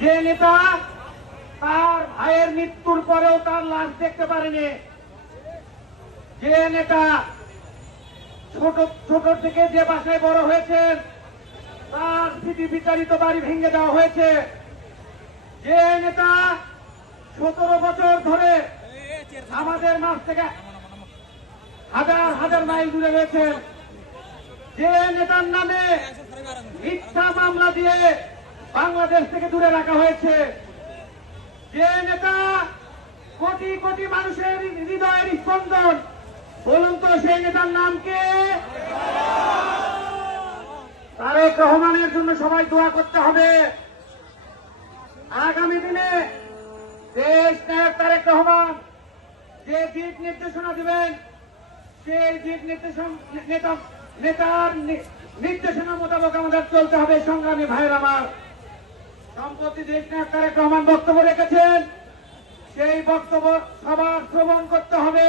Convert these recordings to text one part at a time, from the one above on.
যে নেতা তার ভাইয়ের মৃত্যুর পরেও তার লাশ দেখতে পারেনি, যে নেতা ছোট থেকে যে বাসায় বড় হয়েছেন তার স্মৃতি বিতাড়িত বাড়ি ভেঙে দেওয়া হয়েছে, যে নেতা 17 বছর ধরে আমাদের মাঝ থেকে হাজার হাজার মাইল দূরে রয়েছেন, যে নেতার নামে মিথ্যা মামলা দিয়ে বাংলাদেশ থেকে দূরে রাখা হয়েছে, যে নেতা কোটি কোটি মানুষের হৃদয়ের স্পন্দন, বলুন তো সেই নেতার নাম কে? তারেক রহমানের জন্য সবাই দোয়া করতে হবে। আগামী দিনে দেশ নায়ক তারেক রহমান যে দিক নির্দেশনা দিবেন, সেই দিক নেতার নির্দেশনা মোতাবেক আমাদের চলতে হবে। সংগ্রামী ভাইয়ের আমার, সম্প্রতি দেশ নায়ক তারেক রহমান বক্তব্য রেখেছেন, সেই বক্তব্য সবার শ্রবণ করতে হবে।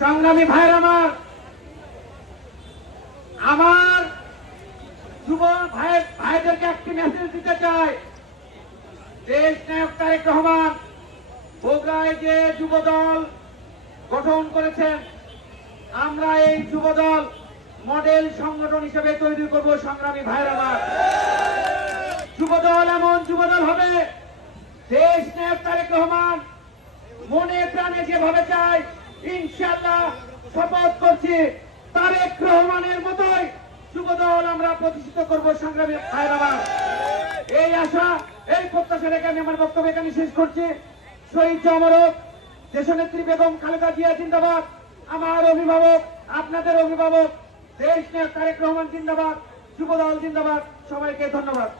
সংগ্রামী ভাইয়ের আমার যুব ভাইদেরকে একটি মেসেজ দিতে চাই। দেশ নায়ক তারেক রহমান বগুড়ায় যে যুব দল গঠন করেছেন, আমরা এই যুব দল মডেল সংগঠন হিসেবে তৈরি করব। সংগ্রামী ভাইয়ের আমার, যুব দল এমন যুব দল হবে, দেশ নায়ক তারেক রহমান মনে প্রাণে যেভাবে চায়, ইনশাআল্লাহ শপথ করছি তারেক রহমানের মতোই যুব দল আমরা প্রতিষ্ঠিত করব। সংগ্রামী ভাইয়ের আমার, এই আশা এই প্রত্যাশা রেখে আমি আমার বক্তব্য এখানে শেষ করছি। শহীদ জমরক দেশনেত্রী বেগম খালেদা জিয়া জিন্দাবাদ, আমার অভিভাবক আপনাদের অভিভাবক দেশ নায়ক তারেক রহমান জিন্দাবাদ, যুব দল জিন্দাবাদ। সবাইকে ধন্যবাদ।